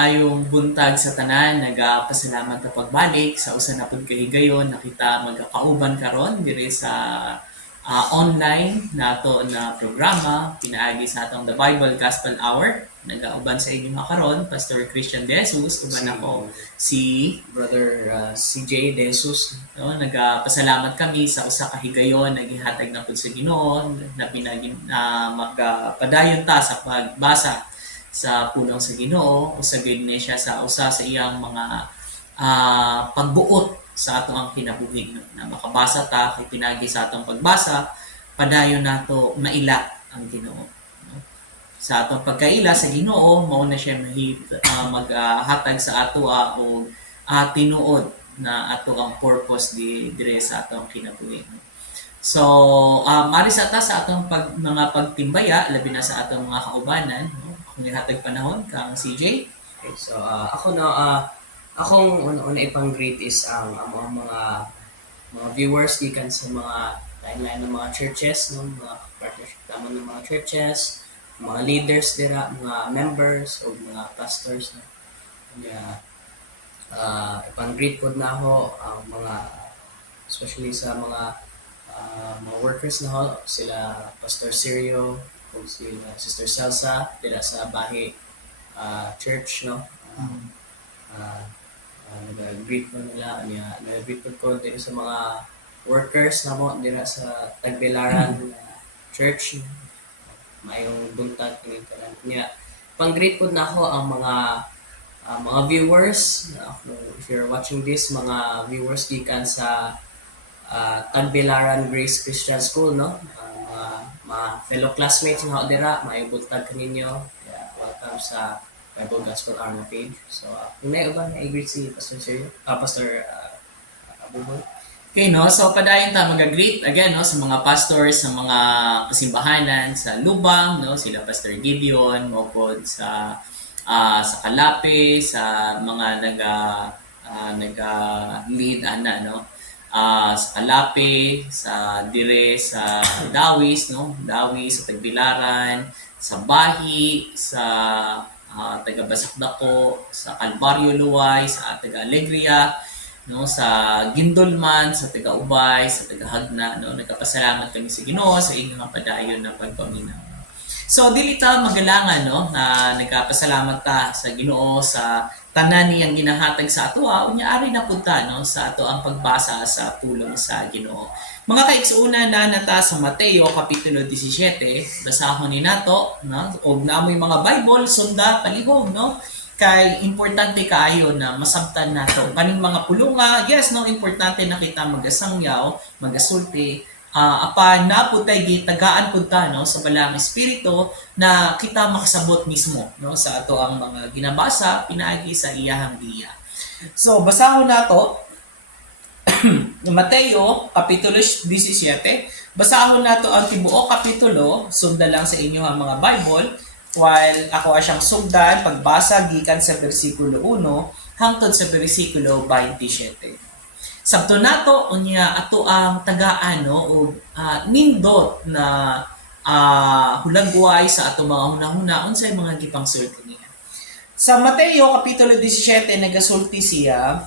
maayong buntag sa tanan, nagapasalamat na pagbalik sa usa na pud kahigayon nakita magkakauban karon dire sa online nato na programa pinaagi sa atong The Bible Gospel Hour. Nagauban sa inyo karon Pastor Christian De Jesus uban ako si Brother CJ De Jesus. no, nagapasalamat kami sa usa ka higayon nagihatag na pud sa Ginoo na pinagin magpadayon ta sa pagbasa sa pulong sa Ginoo usagid ni siya sa usa sa iyang mga pagbuot sa ato ang kinabuhi no? Na makabasa ta kay pinagi sa atong pagbasa padayon nato maila ang Ginoo no? Sa atong pagkaila sa Ginoo mao na siya maghatag sa ato og tinuod na ato ang purpose dire sa atong kinabuhi no? So, mari sa atong mga pagtimbaya, labi na sa atong mga kaubanan, no? Kung nihatag panahon, kang CJ. Okay, so ako no, akong una ipang-greet is ang mga viewers gikan sa mga lain-lain ng mga churches, no, mga partnership naman ng mga churches, mga leaders dira, mga members o mga pastors no. Kaya ipang-greet pod na ako ang mga especially sa mga workers na ho, sila Pastor Sirio o sila Sister Salsa dila sa Bahi church no. Nag-greet ko nila niya, nag-greet ko din sa mga workers na mo dira sa Tagbilaran church. Mayong buntag niya. Pang-greet po na ako ang mga viewers. If you're watching this, mga viewers gikan sa Tagbilaran Grace Christian School, no? Mga fellow classmates na ako dira, maibuntag kaninyo. Kaya welcome sa Bible Gospel Hour page. So, kung may iba na i-greet si Pastor Sergio, Pastor Abuboy. Okay, no? So, padayon ta mag-greet again, no? Sa mga pastors, sa mga kasimbahanan, sa Lubang, no? Sila Pastor Gideon, mopod sa Kalape, sa mga naga-lead, no? Sa Kalape, sa Dire, sa Dawis, no? Dawis, sa Tagbilaran, sa Bahi, sa taga Basakdako, sa Calvario Luway, sa taga Alegria, no, sa Gindolman, sa taga Ubay, sa taga Hagna, no, nagkapasalamat kami sa Ginoo sa inyong padayon na pagpaminaw. So dili ta magalangan no na nagkapasalamat ta sa Ginoo sa tanan niyang ginahatag sa ato unya ari na pud ta no sa ato ang pagbasa sa pulong sa Ginoo. Mga kaigsuuna na nata sa Mateo kapitulo 17, basahon ni nato no og naamoy mga Bible sunda palihog no kay importante kaayo na masabtan nato kaning mga pulunga. Yes no, importante na kita magasangyaw, magasulti apan naputay gitagaan pud ta no sa balang espiritu na kita makasabot mismo no sa ato ang mga ginabasa pinaagi sa iyahang diya. So basahon nato Mateo kapitulo 17. Basahon nato ang tibuok kapitulo, sugda lang sa inyo ang mga Bible while ako siyang sugdan pagbasa gikan sa bersikulo 1 hangtod sa bersikulo 27. Sabto nato unya ato ang tagaan no o nindot na hulagway sa ato mga hunahuna unsay mga gipangsulti niya. Sa Mateo kapitulo 17 nagasulti siya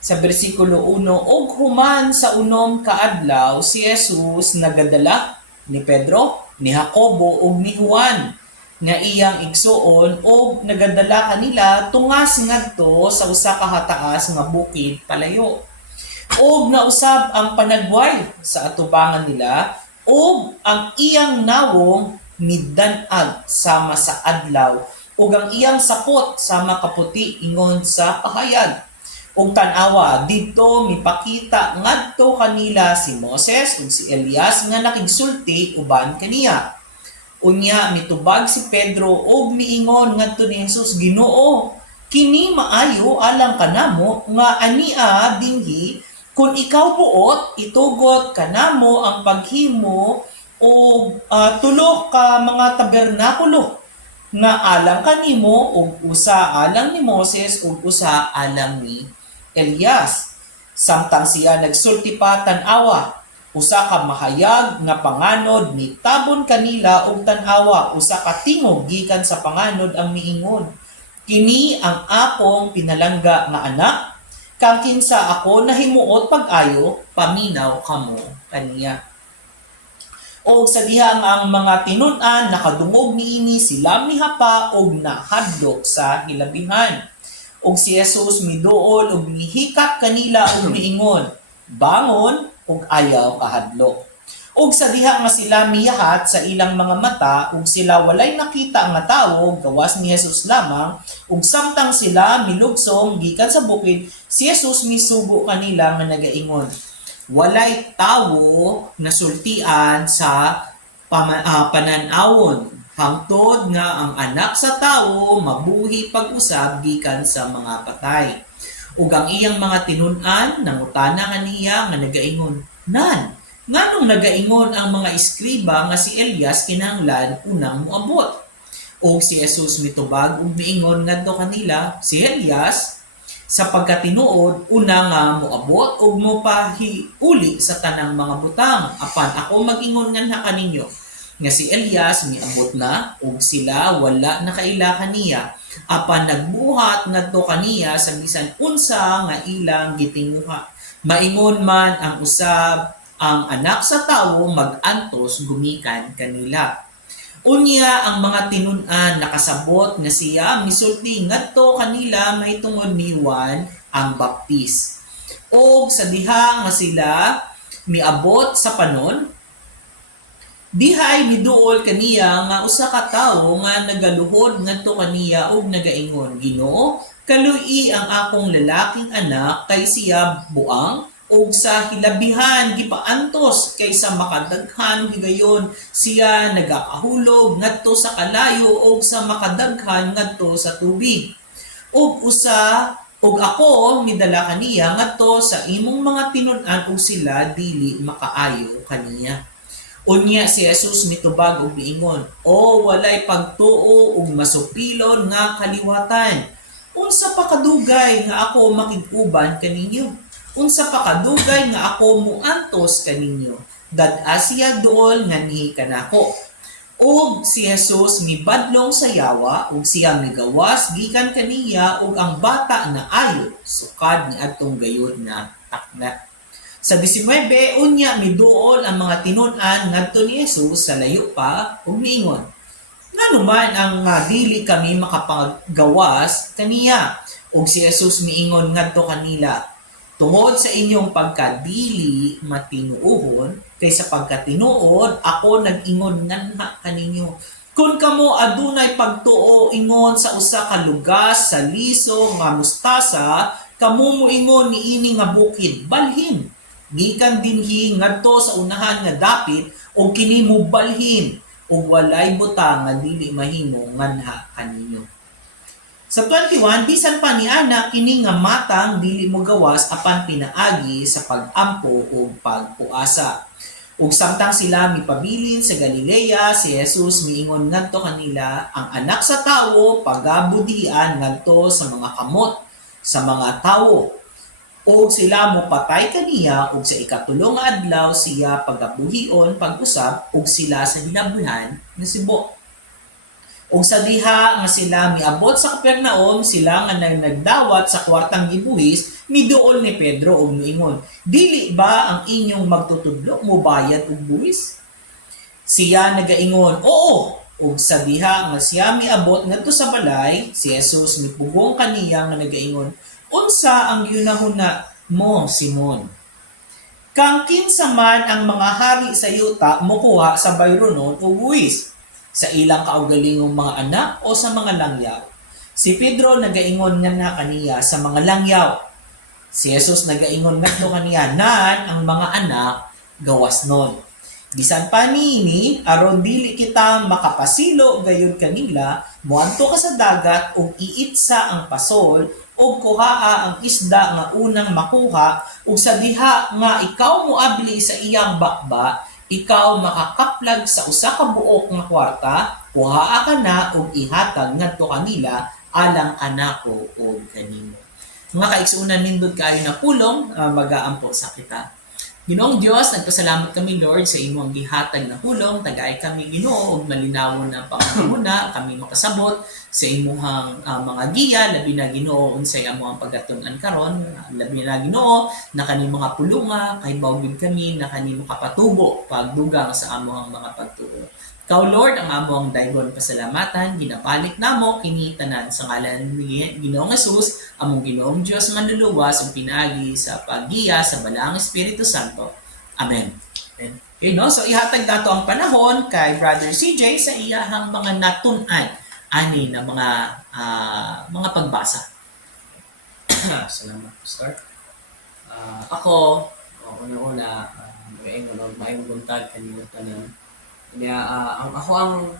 sa bersikulo 1 og human sa unom ka adlaw si Jesus nagadala ni Pedro, ni Jacobo ug ni Juan nga iyang igsuon og nagadala kanila tungas ngadto sa usa ka hataas nga bukid palayo. Og nausab ang panagway sa atubangan nila og ang iyang nawong midan-ag sama sa adlaw ug ang iyang sapot sama kaputi ingon sa kahayag. Ug tan-awa didto mipakita ngadto kanila si Moses ug si Elias nga nakigsulti uban kaniya. Unya mitubag si Pedro og miingon ngadto ni Jesus, Ginoo, kini maayo alang kanamo nga ania dinhi kung ikaw buot, itugot kanamo ang paghimo o tulo ka mga tabernakulo nga alang kanimo ug usa alang ni Moses ug usa alang ni Elias. Samtang siya nagsulti pa tan-awa, usa ka mahayag nga panganod ni tabon kanila og tan-awa, usa ka tingog gikan sa panganod ang miingon, Kini ang akong pinalangga nga anak, kang kinsa ako nahimuot pag-ayo, paminaw kamo kaniya. O sa diha nga ang mga tinun-an nakadungog niini sila mihapa og nahadlok sa hilabihan. Og si Jesus miduol og mihikap kanila og miingon, bangon og ayaw kahadlok. Og sa diha nga sila miyahat sa ilang mga mata ug sila walay nakita nga tawo gawas ni Jesus lamang ug samtang sila milugsong gikan sa bukid si Jesus misugo kanila nga nagaingon, walay tawo nasultian sa pananawon hangtod nga ang anak sa tawo mabuhi pag-usab gikan sa mga patay. Ug ang iyang mga tinun-an nangutana kaniya nga nagaingon, nan nganong nagaingon ang mga iskriba nga si Elias kinahanglan unang moabot? Og si Jesus mitubag ug miingon ngadto kanila, si Elias sa pagkatinuod una nga moabot ug mopahiuli sa tanang mga butang apan ako mag-ingon nganha kaninyo nga si Elias miabot na ug sila wala nakaila kaniya apan nagbuhat ngadto kaniya sa bisan unsa nga ilang gitinguha. Maingon man ang usab ang anak sa tawo mag-antos gumikan kanila. Unya ang mga tinun-an nakasabot nga siya misulti ngadto kanila mahitungod ni Juan ang Baptist. O sa diha nga sila miabot sa panon, dihay miduol kaniya nga usa ka tawo nga nagaluhod ngadto kaniya og nagaingon, Ginoo, kaluy ang akong lalaking anak kay siya buang og sa hilabihan gipaantos kaysa makadaghan higayon siya nagakahulog ngadto sa kalayo og sa makadaghan ngadto sa tubig. Og ako midala kaniya ngadto sa imong mga tinun-an ug sila dili makaayo kaniya. Unya si Jesus mitubag og miingon, o walay pagtuo ug masupilon nga kaliwatan. Unsa pa kadugay nga ako makig-uban kaninyo? Unsa pa kadugay nga ako muantos kaninyo? Dad-a siya duol nga nihi kanako. Og si Jesus mibadlong sa yawa ug siya migawas gikan kaniya ug ang bata na ayo sukad ni adtong gayud nga takda. Sa 19 unya miduol ang mga tinun-an ngadto ni Jesus sa layo pa ug miingon, nganuman ang dili kami makapagawas kaniya? Og si Jesus miingon ngadto kanila, tungod sa inyong pagkadili matinuohon, kaysa pagkatinuod, ako nag-ingon nganha kaninyo. Kung kamo adunay pagtuo ingon sa usa ka lugas sa liso nga mustasa, kamo moingon niini nga bukid, balhin. Gikan dinhi ngadto sa unahan nga dapit o kini mo balhin ug walay butang nga dili mahimo nganha kaninyo. Sa 21, bisan pa ni Ana kini nga matang dili mo gawas apan pinaagi sa pag-ampo ug pagpuasa. Ug samtang sila mipabilin sa Galilea, si Jesus miingon ngadto kanila, ang anak sa tawo pagabudian ngadto sa mga kamot sa mga tawo. Og sila mo patay kaniya ug sa ikatulong nga adlaw siya pagabuhion pag-usab ug sila sa ginabuhan nga sibo. Ug sa diha nga sila miabot sa Capernaum, sila nga nagdawat sa kwartang gibuhis, miduol ni Pedro og miingon, dili ba ang inyong magtutudlo mo bayad og buhis? Siya nagaingon, oo. Ug sa diha nga siya miabot ngadto sa balay, si Jesus mipugong kaniya nga nagaingon, unsa ang yunahuna mo, Simon? Kang kinsa man ang mga hari sa yuta mokuha sa bayronon o buwis, sa ilang kaugalingong mga anak o sa mga langyaw. Si Pedro nagaingon nga na kaniya sa mga langyaw. Si Jesus nagaingon ngadto kaniya, nan ang mga anak gawas nun. Bisan pa niini, aron dili kita makapasilo gayud kanila, moadto ka sa dagat ug iitsa ang pasol ug kuhaa ang isda nga unang makuha ug sa diha nga ikaw moabli sa iyang bakba, ikaw makakaplag sa usa ka buok nga kwarta, kuhaa ka na ug ihatag ngadto kanila alang anako ug kanimo. Mga kaigsunan nindot kayo na pulong, mag-aampo sa kita. Ginoong Dios, nagpasalamat kami Lord sa imong gihatag na hulong, tagay kami Ginoo og malinawon na panguna kami makasabot sa imuhang mga giya, labi na Ginoo unsay among pagatun-an karon, labi na Ginoo na kani mga pulunga kay bawgid kami na kani makapatubo pagdugang sa among mga pagtuo. Kau Lord ang among daygon pasalamatan, ginabalik namo kini tanan sa ngalan ni Ginoong Hesus, among Ginoong Dios manluluwas ug pinaagi sa paggiya sa balaang Espiritu Santo. Amen. Amen. Okay, no? So ihatag nato ang panahon kay Brother CJ sa iyahang mga natun-an ani na mga pagbasa. Salamat, Pastor. Ako, una-una, maayong buntag kanino tanan. Kaya ang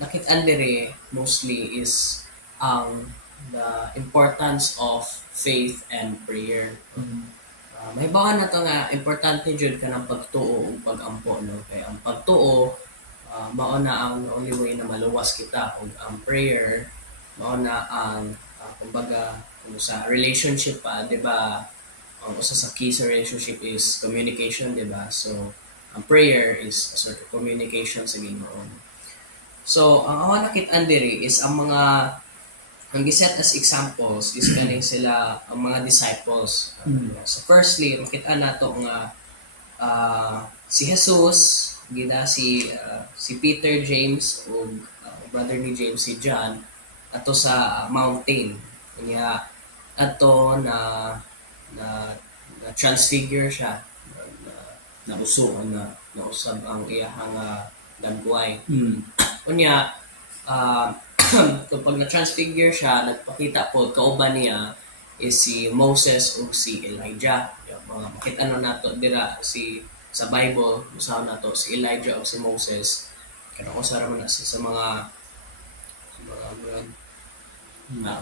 nakit-an diri mostly is the importance of faith and prayer. Mahibawan na to nga importante jud kanang pagtuo ug pagampo, no? Kay ang pagtuo mao na ang only way na maluwas kita, ug ang prayer mao na ang kumbaga kung sa relationship pa, 'di ba? Ang usa sa key sa relationship is communication, 'di ba? So ang prayer is a sort of communication sa Ginoo. So ang ako nakit-an diri is ang giset as examples is kaning sila ang mga disciples. So firstly, makita nato nga si Jesus, gina si Peter, James ug brother ni James si John ato sa mountain. Kanya ato na transfigure siya, nauso na nausab ang iyahang dagway. Kunya kapag na-transfigure siya, nagpakita po, kauban niya is si Moses o si Elijah. Yung mga makita nato dira sa Bible, usahan nato si Elijah o si Moses. Kaya ko sa raman sa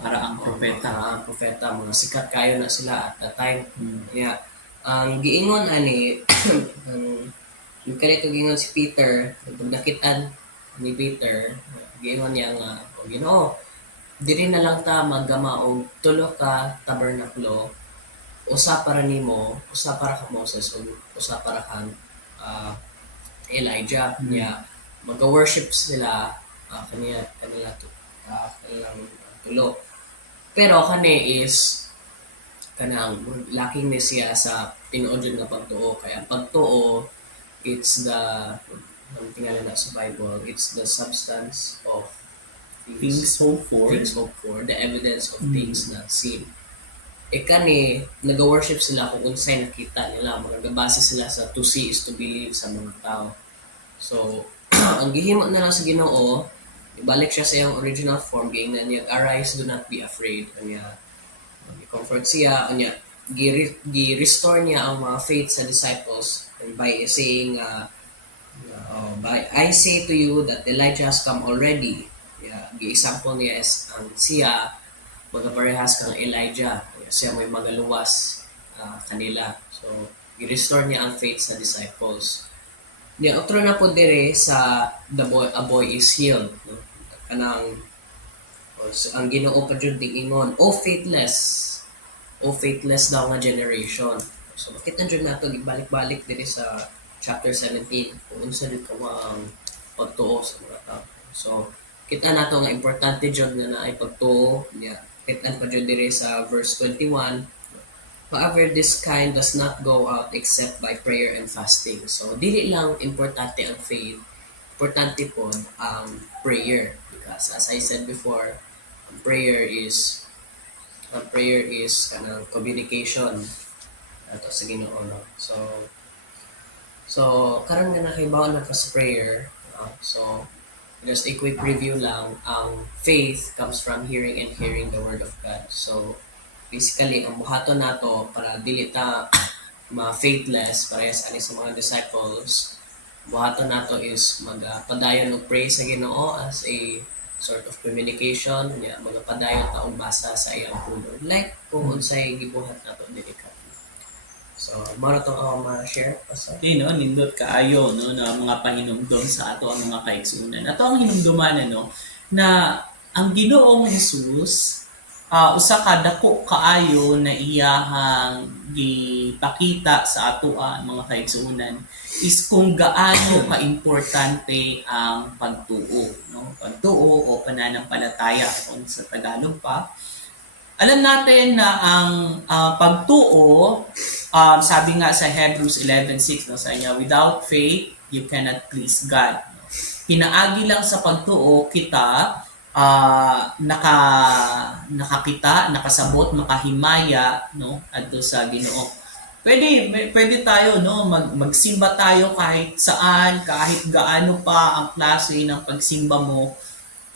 Karaang propeta, mga sikat kayo na sila at that time. Kaya ang giingon ani yung kanito giingon si Peter, pag nakitaan ni Peter, giingon niya nga, Ginoo, diri na lang ta maggama og tulo ka tabernakulo, usa para nimo, usa para ka Moses ug usa para kang Elijah. Niya mag-worship sila kanilang tulo. Pero kani is kanang lacking ni siya sa tinuod jud nga pagtuo, kay ang pagtuo it's the ang tingala na sa Bible, it's the substance of things hoped for, the evidence of things not seen. Kani nag-worship sila kung unsay nakita nila, magabase sila sa to see is to believe sa mga tao. So ang gihimo na lang sa Ginoo, ibalik siya sa iyang original form, giingnan niya, arise, do not be afraid. Kanya i-comfort siya, kanya gi-restore niya ang mga faith sa disciples and by saying I say to you that Elijah has come already. Gi-example niya is ang siya magaparehas kang Elijah. Siya may magaluwas kanila. So gi-restore niya ang faith sa disciples. Niya otro na po dire sa a boy is healed, no? Kanang ang Ginoo pa jud ding ingon, o faithless daw nga generation. So makita jud nato gibalik-balik dire sa chapter 17 kung unsa jud kawa ang pagtuo sa mga tao. So kita nato nga importante jud na naay pagtuo niya. Kita pa jud dire sa verse 21, however, this kind does not go out except by prayer and fasting. So, dili lang importante ang faith, importante po ang prayer. Because as I said before, prayer is kanang communication ato sa Ginoo, no? So karon nga nakibaw na sa prayer, so just a quick review lang, ang faith comes from hearing and hearing the word of God. So basically ang buhaton nato para dili ta ma-faithless parehas ani sa mga disciples, buhaton nato is magpadayon og pray sa Ginoo as a sort of communication niya, magpadayon ta og basa sa iyang pulong like kung unsay gibuhat nato dili ka. So mao to ako ma-share pastor. No, nindot kaayo no na mga pahinumdom sa ato ang mga kaigsunan. Ato ang hinumduman no na ang Ginoong Hesus usa ka dako kaayo na iyahang gipakita sa atoa mga kaigsuonan is kung gaano ka-importante ang pagtuo, no? Pagtuo o pananampalataya kung sa Tagalog pa. Alam natin na ang pagtuo, sabi nga sa Hebrews 11:6, no, sa inyo, without faith, you cannot please God. No? Pinaagi lang sa pagtuo kita nakakita, nakasabot, makahimaya, no, adto sa Ginoo. Pwede tayo, no, magsimba tayo kahit saan, kahit gaano pa ang klase ng pagsimba mo.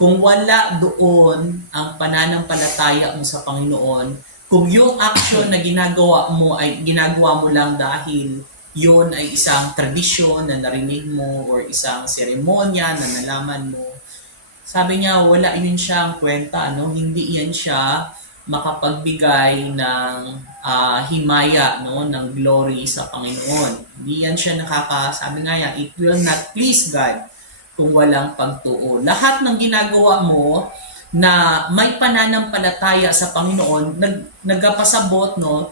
Kung wala doon ang pananampalataya mo sa Panginoon, kung yung action na ginagawa mo ay ginagawa mo lang dahil yun ay isang tradisyon na narinig mo or isang seremonya na nalaman mo, sabi niya, wala yun siyang kwenta, no? Hindi yan siya makapagbigay ng himaya, no? Ng glory sa Panginoon. Hindi yan siya sabi nga yan, it will not please God kung walang pagtuo. Lahat ng ginagawa mo na may pananampalataya sa Panginoon, nagpasabot, no?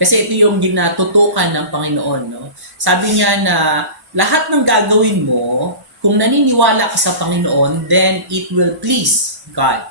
Kasi ito yung ginatutukan ng Panginoon, no? Sabi niya na lahat ng gagawin mo, kung naniniwala ka sa Panginoon, then it will please God.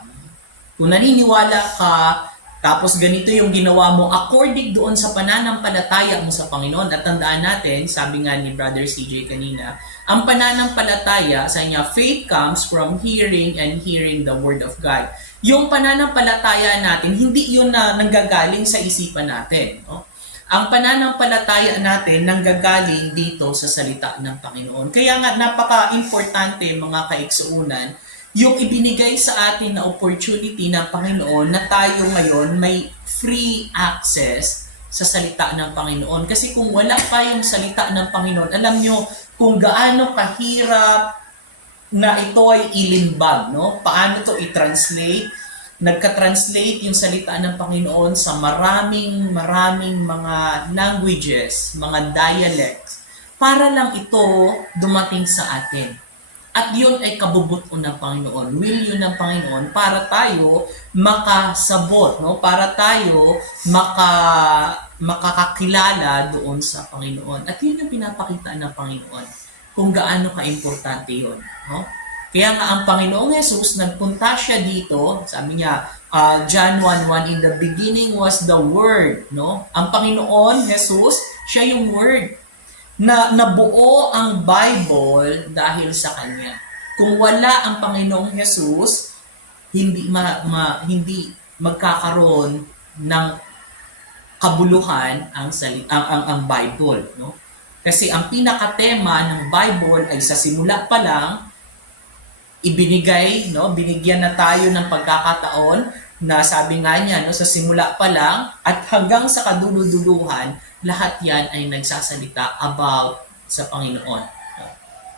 Kung naniniwala ka, tapos ganito yung ginawa mo according doon sa pananampalataya mo sa Panginoon. At tandaan natin, sabi nga ni Brother CJ kanina, ang pananampalataya, sa niya, faith comes from hearing and hearing the Word of God. Yung pananampalataya natin, hindi yun na nanggagaling sa isipan natin. No? Ang pananampalataya natin nanggagaling dito sa salita ng Panginoon. Kaya nga napaka-importante mga kaigsuunan, yung ibinigay sa atin na opportunity ng Panginoon na tayo ngayon may free access sa salita ng Panginoon. Kasi kung wala pa yung salita ng Panginoon, alam nyo kung gaano kahirap na ito ay ilimbag, no? Paano to i-translate? Nagka-translate yung salita ng Panginoon sa maraming mga languages, mga dialects, para lang ito dumating sa atin. At yun ay kabubuto ng Panginoon. Will yun ng Panginoon para tayo makasabot, no? Para tayo makakakilala doon sa Panginoon. At yun yung pinapakita ng Panginoon kung gaano ka-importante yun, no? Kaya nga ang Panginoong Jesus, nagpunta siya dito, sabi niya, John 1:1, in the beginning was the Word, no? Ang Panginoon Jesus, siya yung Word. Na nabuo ang Bible dahil sa Kanya. Kung wala ang Panginoong Jesus, hindi magkakaroon ng kabuluhan ang Bible, no? Kasi ang pinakatema ng Bible ay sa simula pa lang ibinigay, no? Binigyan na tayo ng pagkakataon na sabi nga niya, no, sa simula pa lang at hanggang sa kaduluduluhan, lahat yan ay nagsasalita about sa Panginoon.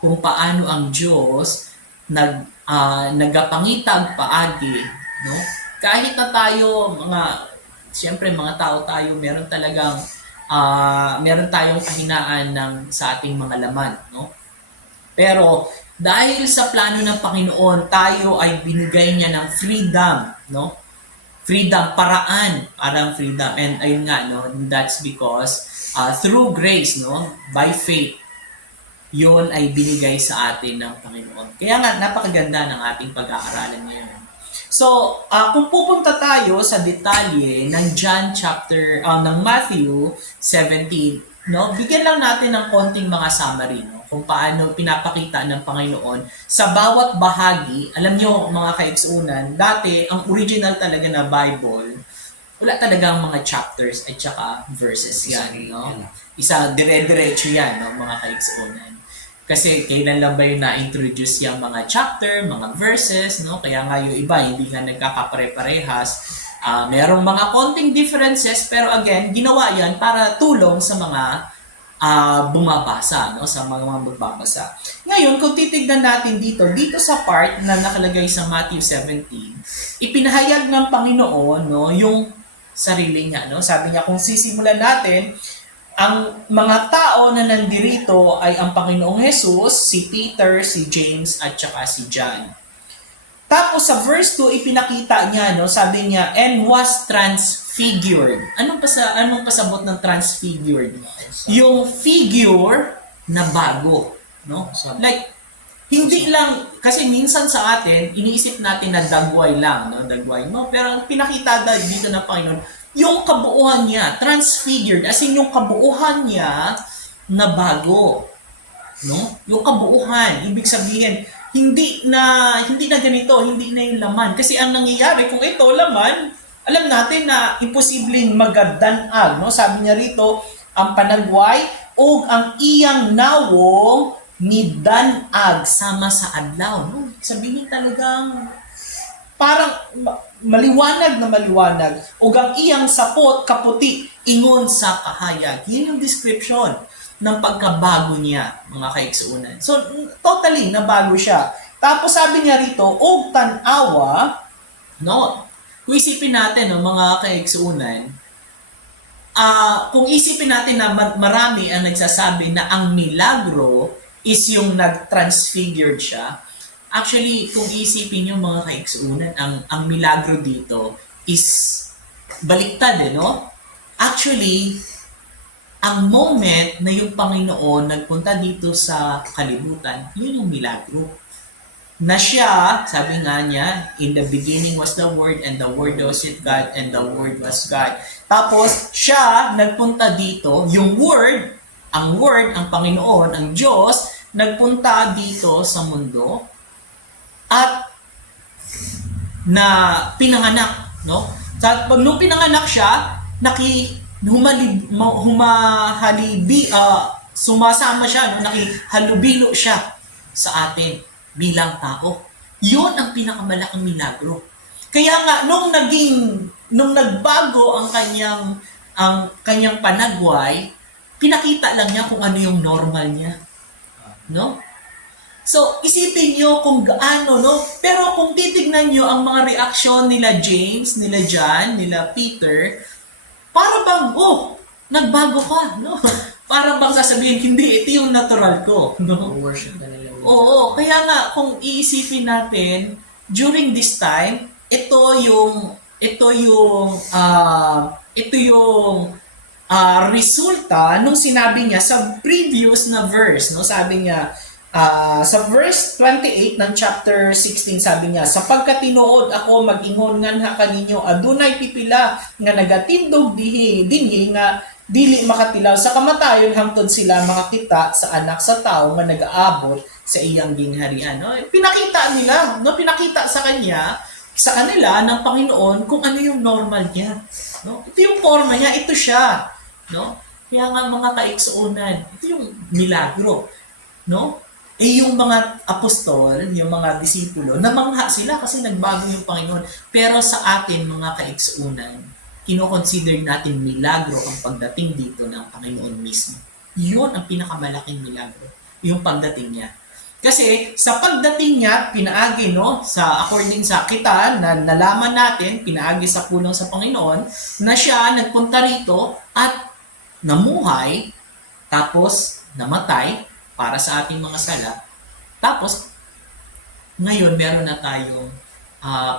Kung paano ang Diyos nagapangitag paagi, no? Kahit na tayo siyempre mga tao tayo, meron tayong kahinaan sa ating mga laman, no? Pero dahil sa plano ng Panginoon, tayo ay binigay niya ng freedom, no? Freedom, parang freedom. And ayun nga, no? That's because through grace, no? By faith, yun ay binigay sa atin ng Panginoon. Kaya nga, napakaganda ng ating pag-aaralan ngayon. So, kung pupunta tayo sa detalye ng ng Matthew 17, no? Bigyan lang natin ng konting mga summary, no? Kung paano pinapakita ng Panginoon sa bawat bahagi. Alam nyo, mga kaigsuunan, dati, ang original talaga na Bible, wala talagang mga chapters at saka verses yan, no? Isa, dire-diretso yan, no, mga kaigsuunan. Kasi kailan lang ba yung na-introduce yung mga chapter, mga verses, no? Kaya nga yung iba, hindi nga nagkakapare-parehas. Merong mga konting differences, pero again, ginawa yan para tulong sa mga bumabasa, no, sa mga magbabasa. Ngayon, kung titignan natin dito sa part na nakalagay sa Matthew 17, ipinahayag ng Panginoon, no, yung sarili niya, no? Sabi niya, kung sisimulan natin, ang mga tao na nandirito ay ang Panginoong Jesus, si Peter, si James, at saka si John. Tapos sa verse 2, ipinakita niya, no, sabi niya, and was transfigured. Anong pasabot ng transfigured? Yung figure na bago, no? Like, hindi lang, kasi minsan sa atin, iniisip natin na dagway lang, no? Dagway mo. Pero pinakita dito ng Panginoon, yung kabuuan niya, transfigured, as in yung kabuuan niya na bago. No? Yung kabuuan, ibig sabihin, hindi na ganito, hindi na yung laman. Kasi ang nangyayari, kung ito laman, alam natin na imposibleng magadanag, no? Sabi niya rito, ang panagway o ang iyang nawong ni danag sama sa adlaw, no? Sabihin talagang parang maliwanag na maliwanag. O ang iyang sapot kaputi ingon sa kahayag. Yun yung description ng pagkabago niya, mga kaiksuunan. So, totally, nabago siya. Tapos sabi niya rito, og tanawa, no? Kung isipin natin, no, mga kaiksuunan, kung isipin natin na marami ang nagsasabi na ang milagro is yung nag-transfigured siya, actually, kung isipin nyo mga kaiksuunan, ang milagro dito is baliktad, no? Actually, ang moment na yung Panginoon nagpunta dito sa kalibutan, yun yung milagro. Na siya, sabi nga niya, in the beginning was the Word, and the Word was with God, and the Word was God. Tapos, siya nagpunta dito, yung Word, ang Panginoon, ang Diyos, nagpunta dito sa mundo, at na pinanganak, no? Nung pinanganak siya, sumasama siya, no? Nakihalubilo siya sa atin bilang tao. Yun ang pinakamalaking milagro. Kaya nga nung nagbago ang kanyang panagway, pinakita lang niya kung ano yung normal niya. No? So, isipin nyo kung gaano, no? Pero kung titignan nyo ang mga reaksyon nila James, nila John, nila Peter, para bang, nagbago ka, no? Para bang sasabihin, hindi, ito yung natural ko, no? Worship na nila. Oo, kaya nga, kung iisipin natin, during this time, ito yung resulta nung sinabi niya sa previous na verse, no? Sabi niya, sa verse 28 ng chapter 16, sabi niya, sapagkat tinuod ako mag-ingon nganha kaninyo, adunay pipila nga nagatindog dinhi nga dili makatilaw sa kamatayon hangtod sila makakita sa anak sa tao nga nagaabot sa iyang gingharian. No? Pinakita nila, no? Pinakita sa kanila ng Panginoon kung ano yung normal niya. No? Ito yung forma niya, ito siya. No? Kaya nga mga kaiksuunan, ito yung milagro. No? Yung mga apostol, yung mga disipulo, namangha sila kasi nagbago yung Panginoon. Pero sa atin, mga kaiksuunan, kinoconsider natin milagro ang pagdating dito ng Panginoon mismo. Yun ang pinakamalaking milagro, yung pagdating niya. Kasi sa pagdating niya, pinaagi, no, according sa kita, na nalaman natin, pinaagi sa kulong sa Panginoon, na siya nagpunta rito at namuhay, tapos namatay, para sa ating mga sala. Tapos, ngayon meron na tayong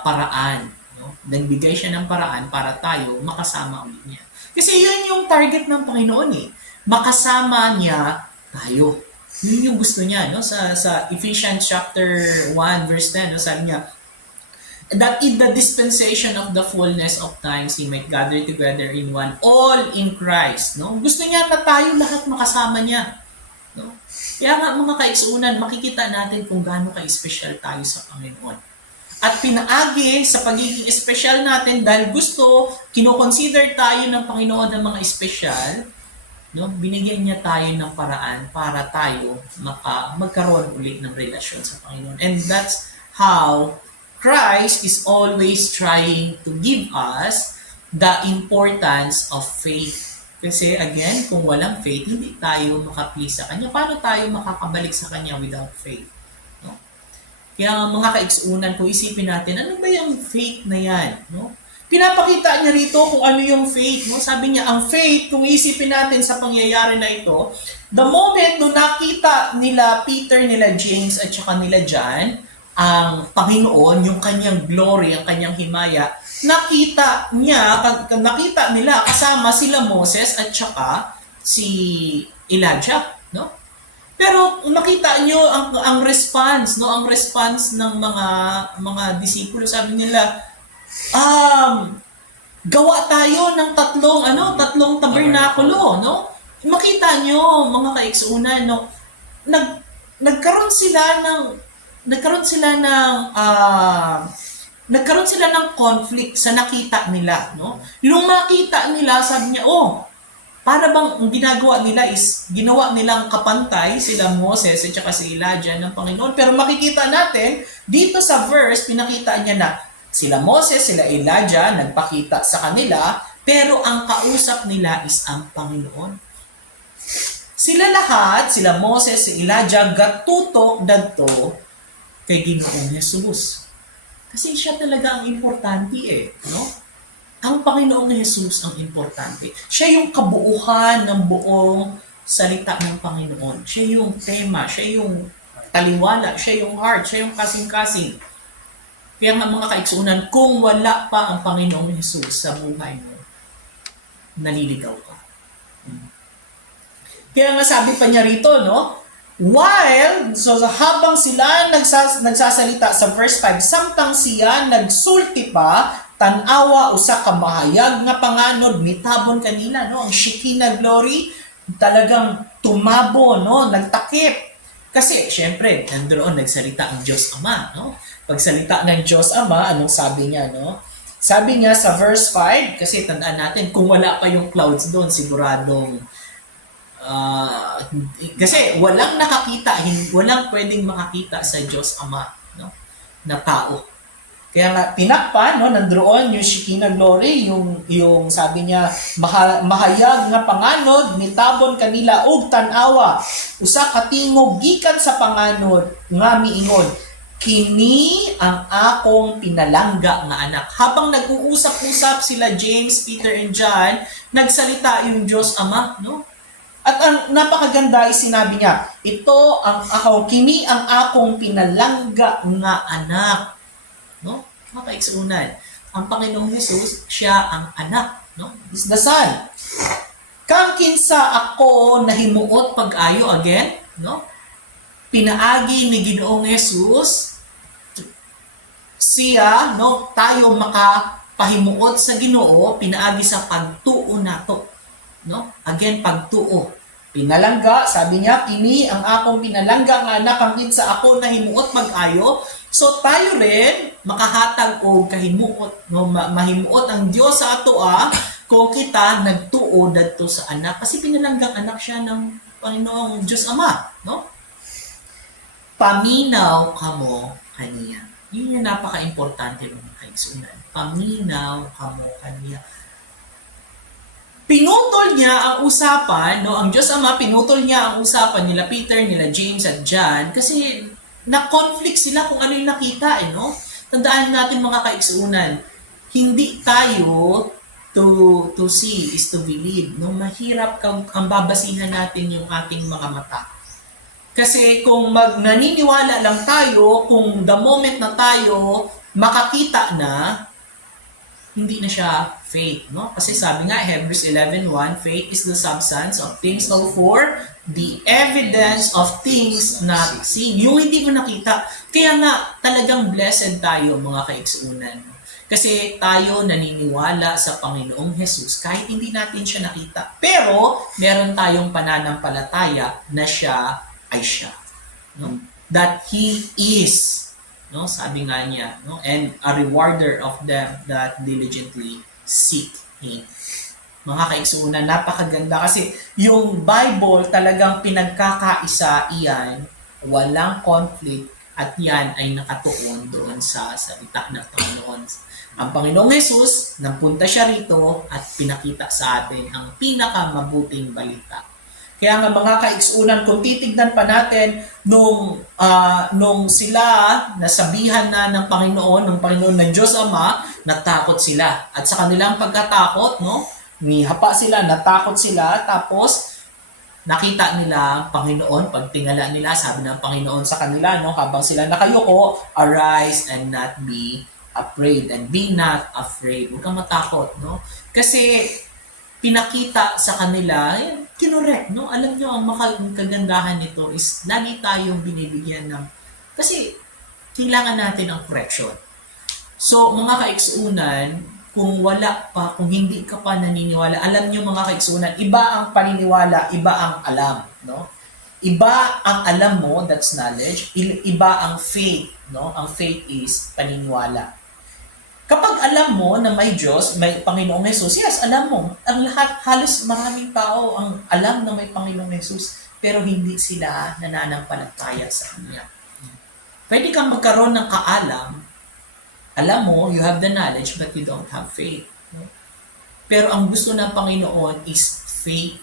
paraan. No? Nagbigay siya ng paraan para tayo makasama ulit niya. Kasi yun yung target ng Panginoon eh. Makasama niya tayo. Yun yung gusto niya. No? Sa Ephesians chapter 1 verse 10, no? Sabi niya, that in the dispensation of the fullness of times, He might gather together in one, all in Christ. No? Gusto niya na tayo lahat makasama niya. No? Kaya nga mga kaisuunan, makikita natin kung gaano ka-special tayo sa Panginoon. At pinaagi sa pagiging special natin dahil gusto, kinoconsider tayo ng Panginoon ng mga special, no? Binigyan niya tayo ng paraan para tayo magkaroon ulit ng relasyon sa Panginoon. And that's how Christ is always trying to give us the importance of faith. Kasi again, kung walang faith, hindi tayo makaplease sa Kanya. Paano tayo makakabalik sa Kanya without faith? No? Kaya mga kaigsuunan, kung isipin natin, ano ba yung faith na yan? No? Pinapakita niya rito kung ano yung faith. No? Sabi niya, ang faith, kung isipin natin sa pangyayari na ito, the moment nung nakita nila Peter, nila James, at saka nila John, ang Panginoon, yung kanyang glory, ang kanyang himaya, nakita nila kasama sila Moses at saka si Elijah, no? Pero nakita nyo ang response, no? Ang response ng mga disipulo, sabi nila, gawa tayo ng tatlong tabernakulo, no? Makita nyo, mga kaigsuunan, no? Nagkaroon sila ng nagkaroon sila ng conflict sa nakita nila, no? Yung makita nila, sabi niya, para bang ang ginagawa nila is ginawa nilang kapantay sila Moses at saka si Elijah ng Panginoon. Pero makikita natin dito sa verse, pinakita niya na sila Moses, sila Elijah nagpakita sa kanila, pero ang kausap nila is ang Panginoon. Sila lahat, sila Moses, si Elijah, gatutok dadto kay Ginoong Jesus. Kasi siya talaga ang importante no? Ang Panginoong Jesus ang importante. Siya yung kabuuhan ng buong salita ng Panginoon. Siya yung tema, siya yung taliwala, siya yung heart, siya yung kasing-kasing. Kaya nga mga kaigsuunan, kung wala pa ang Panginoong Jesus sa buhay mo, naliligaw ka. Kaya nga sabi pa niya rito, no? Habang sila nagsasalita sa verse 5, samtang siya nagsulti pa, tanawa usa ka mahayag nga panganod mitabon kanila, no? Ang Shekinah glory talagang tumabo, no? Nagtakip. Kasi syempre, nandoon nagsalita ang Diyos Ama, no? Pagsalita ng Diyos Ama, anong sabi niya, no? Sabi niya sa verse 5, kasi tandaan natin, kung wala pa yung clouds doon, siguradong kasi walang pwedeng makakita sa Diyos Ama, no? Na tao. Kaya nga tinakpan, no, nandoon yung Shekinah glory, yung sabi niya mahayag nga panganod mitabon kanila og tan-awa usa ka tingog gikan sa panganod nga miingon, kini ang akong pinalangga nga anak. Habang nag-uusap-usap sila James, Peter and John, nagsalita yung Diyos Ama, no? At ang napakaganda ay sinabi niya, kini ang akong pinalangga nga anak. No? Mga kaigsuunan, ang Panginoong Jesus, siya ang anak, no? Is the Son. Kang kinsa ako nahimuot pag-ayo again, no? Pinaagi ni Ginoong Jesus siya, no? Tayo makapahimuot sa Ginoo, pinaagi sa pagtuo nato, no? Again, pagtuo. Pinalangga, sabi niya, kini ang akong pinalangga nga anak, ang kinsa ako nahimuot pag-ayo. So tayo rin makahatag og kahimuot, no? Mahimuot ang Dios sa ato kung kita nagtuo dadto sa anak, kasi pinalanggang anak siya ng Panginoong Diyos Ama, no? Paminaw kamo kaniya. Yun yung napaka-importante mga kaigsuunan. Paminaw kamo kaniya. Pinutol niya ang usapan, no? Ang Diyos Ama, pinutol niya ang usapan nila Peter, nila James at John, kasi na-conflict sila kung ano yung nakita, no? Tandaan natin mga kaigsuunan, hindi tayo to see is to believe, no? Mahirap ang babasihan natin yung ating mga mata. Kasi kung naniniwala lang tayo, kung the moment na tayo makakita na, hindi na siya faith, no? Kasi sabi nga, Hebrews 11:1, faith is the substance of things hoped for, the evidence of things not seen. Yung hindi mo nakita. Kaya nga, talagang blessed tayo, mga kaigsuunan. Kasi tayo naniniwala sa Panginoong Jesus kahit hindi natin siya nakita. Pero, meron tayong pananampalataya na siya ay siya. No? That He is. No, sabi nga niya, no, and a rewarder of them that diligently seek Him. Mga kaigsuunan, napakaganda kasi yung Bible talagang pinagkakaisa iyan, walang conflict, at yan ay nakatuon doon sa salita ng Panginoon. Ang Panginoong Jesus, napunta siya rito at pinakita sa atin ang pinakamabuting balita. Kaya nga mga kaigsuunan, kung titignan pa natin nung sila nasabihan na ng Panginoon ng Diyos Ama, natakot sila. At sa kanilang pagkatakot, no, nihapa sila, natakot sila, tapos nakita nila ang Panginoon, pagtingala nila, sabi ng Panginoon sa kanila, no, habang sila nakayuko, arise and not be afraid, and be not afraid. Huwag kang matakot, no? Kasi pinakita sa kanila, kinorek, no? Alam nyo, ang kagandahan nito is lagi tayong binibigyan ng, kasi kailangan natin ang correction. So, mga kaigsuunan, kung wala pa, kung hindi ka pa naniniwala, alam nyo mga kaigsuunan, iba ang paniniwala, iba ang alam, no? Iba ang alam mo, that's knowledge, iba ang faith, no? Ang faith is paniniwala. Kapag alam mo na may Diyos, may Panginoong Jesus, yes, alam mo, ang lahat, halos maraming tao ang alam na may Panginoong Jesus, pero hindi sila nananampalataya sa Kanya. Pwede kang magkaroon ng kaalam, alam mo, you have the knowledge, but you don't have faith. No? Pero ang gusto ng Panginoon is faith.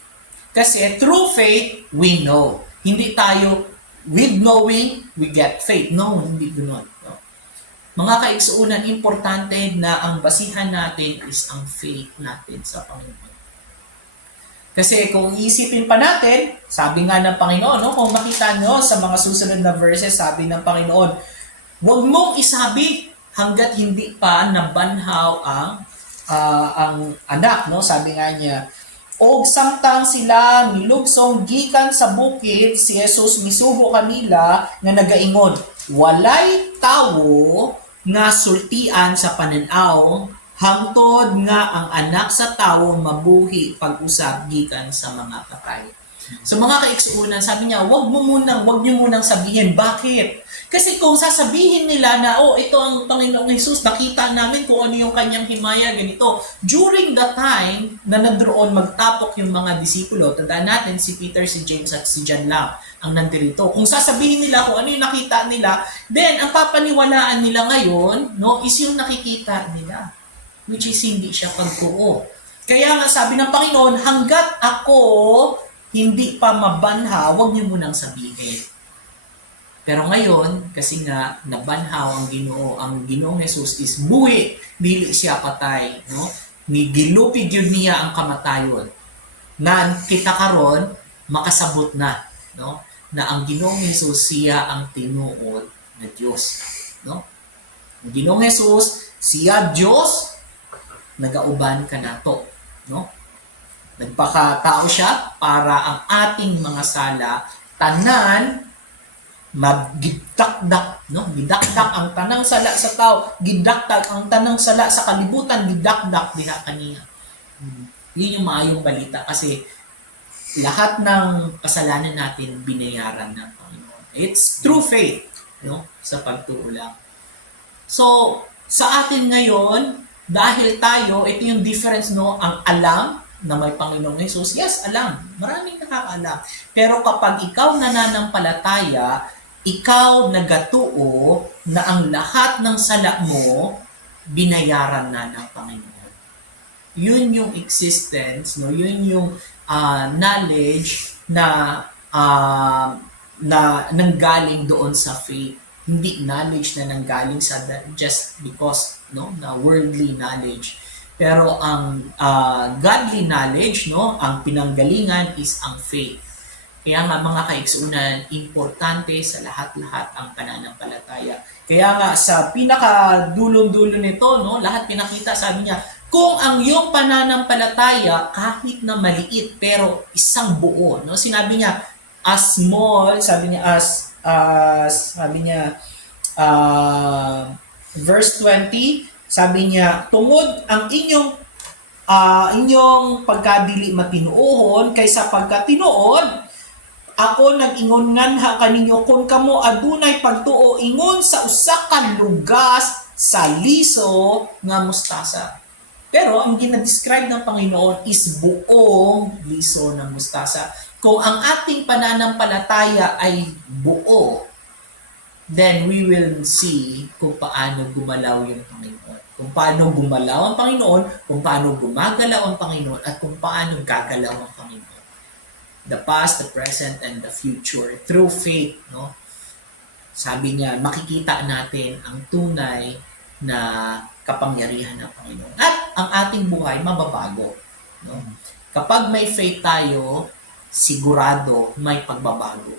Kasi through faith, we know. Hindi tayo, with knowing, we get faith. No, hindi ganoon. No? Mga kaigsuunan, importante na ang basihan natin is ang faith natin sa Panginoon. Kasi kung iisipin pa natin, sabi nga ng Panginoon, no, kung makita nyo sa mga susunod na verses, sabi ng Panginoon, huwag mong isabi hanggat hindi pa nabanhaw ang anak, no? Sabi nga niya, og samtang sila milugsong gikan sa bukid, si Jesus misugo kanila nga nagaingon, walay tawo nga sultian sa pananaw, hangtod nga ang anak sa tawo mabuhi pag-usab gikan sa mga patay. So mga kaigsuunan, sabi niya, wag niyo munang sabihin. Bakit? Kasi kung sasabihin nila na, ito ang Panginoong Jesus, nakita namin kung ano yung kanyang himaya, ganito. During the time na nandoon magtapok yung mga disipulo, tandaan natin si Peter, si James, at si John lang ang nandirito. Kung sasabihin nila kung ano yung nakita nila, then ang papaniwalaan nila ngayon, no, is yung nakikita nila. Which is hindi siya pagtuo. Kaya nga sabi ng Panginoon, hanggat ako hindi pa mabanha, huwag niyo munang sabihin. Pero ngayon, kasi nga nabanhaw ang Ginoong Jesus is buhi, dili siya patay, no? Ni gilupig yun niya ang kamatayon. Na kita karon makasabot na, no? Na ang Ginoong Jesus siya ang tinuod na Diyos, no? Ang Ginoong Jesus siya Diyos, nagauban ka nato, no? Nagpakatao siya para ang ating mga sala tanan magidakdak, no? Gidakdak ang tanang sala sa tao, gidakdak ang tanang sala sa kalibutan, gidakdak diha kaniya. Yun yung maayong balita kasi lahat ng kasalanan natin binayaran ng Panginoon. It's through faith, no? Sa pagtuo lang. So, sa atin ngayon, dahil tayo, ito yung difference, no? Ang alam na may Panginoong Jesus, yes, alam. Maraming nakakaalam. Pero kapag ikaw nananampalataya, ikaw nagatuo na ang lahat ng sala mo binayaran na ng Panginoon. Yun yung existence, no? Yun yung knowledge na nanggaling doon sa faith. Hindi knowledge na nanggaling sa just because, no, na worldly knowledge. Pero ang godly knowledge, no, ang pinanggalingan is ang faith. Kaya nga mga kaigsuunan, importante sa lahat-lahat ang pananampalataya. Kaya nga sa pinakadulong-dulo nito, no, lahat pinakita, sabi niya, kung ang iyong pananampalataya kahit na maliit pero isang buo, no, sinabi niya as small, sabi niya verse 20, sabi niya, tungod ang inyong pagkadili matinuohon kaysa pagkatinuod, ako nag-ingon nganha kaninyo kung kamo adunay pagtuo ingon sa usa ka lugas sa liso nga mustasa. Pero ang ginadescribe ng Panginoon is buong liso ng mustasa. Kung ang ating pananampalataya ay buo, then we will see kung paano gumalaw yung Panginoon. Kung paano gumalaw ang Panginoon, kung paano gumagalaw ang Panginoon, at kung paano gagalaw ang Panginoon. The past, the present, and the future. Through faith, no? Sabi niya, makikita natin ang tunay na kapangyarihan ng Panginoon. At ang ating buhay mababago. No? Kapag may faith tayo, sigurado may pagbabago.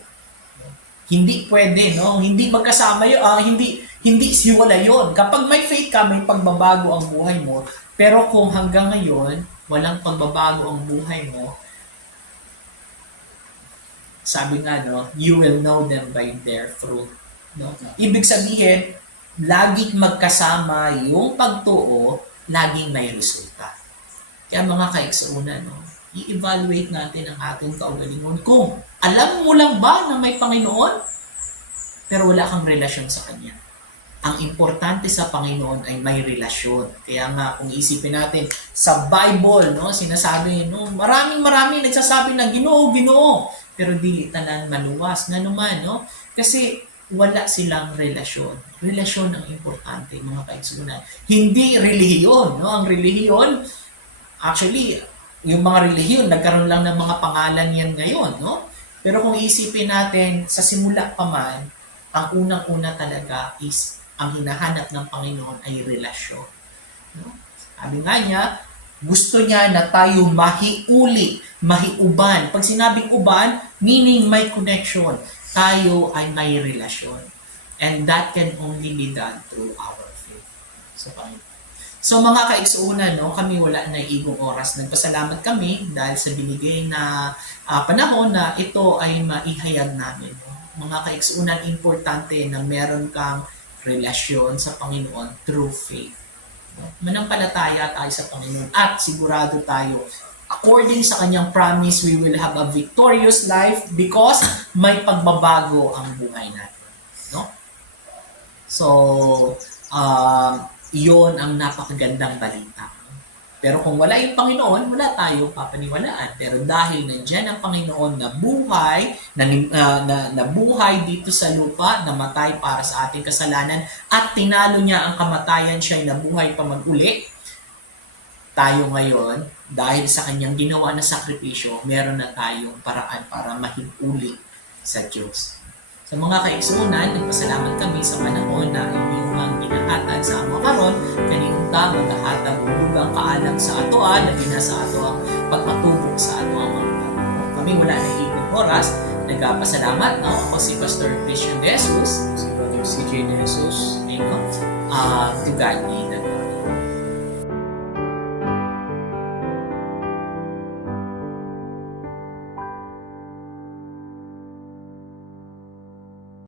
Hindi pwede, no? Hindi magkasama yun, hindi siwala yun. Kapag may faith ka, may pagbabago ang buhay mo. Pero kung hanggang ngayon, walang pagbabago ang buhay mo, sabi nga, no, you will know them by their fruit. No? Ibig sabihin, laging magkasama yung pagtuo, laging may resulta. Kaya mga kaiksauna, no, i-evaluate natin ang ating kaugalingon. Kung alam mo lang ba na may Panginoon, pero wala kang relasyon sa Kanya. Ang importante sa Panginoon ay may relasyon. Kaya nga, kung isipin natin, sa Bible, no, sinasabi, no, maraming nagsasabi na Ginoo, Ginoo, pero dili tanan maluwas. Nga naman, no? Kasi wala silang relasyon. Relasyon ang importante, mga kaigsunan. Hindi relihiyon, no? Ang relihiyon, actually, yung mga relihiyon, nagkaroon lang ng mga pangalan yan ngayon, no? Pero kung isipin natin, sa simula pa man, ang unang-una talaga is ang hinahanap ng Panginoon ay relasyon. No? Sabi nga niya, gusto niya na tayo mahiuli, mahiuban. Pag sinabing uban, meaning may connection. Tayo ay may relasyon. And that can only be done through our faith sa Panginoon. So mga kaigsuunan, no, kami wala na igong oras. Nagpasalamat kami dahil sa binigay na panahon na ito ay maihayag namin. No? Mga kaigsuunan, importante na meron kang relasyon sa Panginoon through faith. Manampalataya tayo sa Panginoon at sigurado tayo, according sa kanyang promise, we will have a victorious life because may pagbabago ang buhay natin. No? So, iyon ang napakagandang balita. Pero kung wala yung Panginoon, wala tayong papaniwalaan. Pero dahil nandiyan ang Panginoon na buhay, na buhay dito sa lupa, namatay para sa ating kasalanan, at tinalo niya ang kamatayan, siya'y nabuhay pa mag-uli, tayo ngayon, dahil sa kanyang ginawa na sakripisyo, meron na tayong paraan para mahimuli sa Diyos. Sa mga kaigsunan, nagpasalamat kami sa panahon na inyong ang ginahatag sa amo karon, kaniunta maghahatag ulugang kaalam sa atoan, na sa ato ang pagpatubok sa ato ang mga kami wala na ikong oras, nagpasalamat, no? Ako si Pastor Christian De Jesus, Si Brother CJ De Jesus. to God be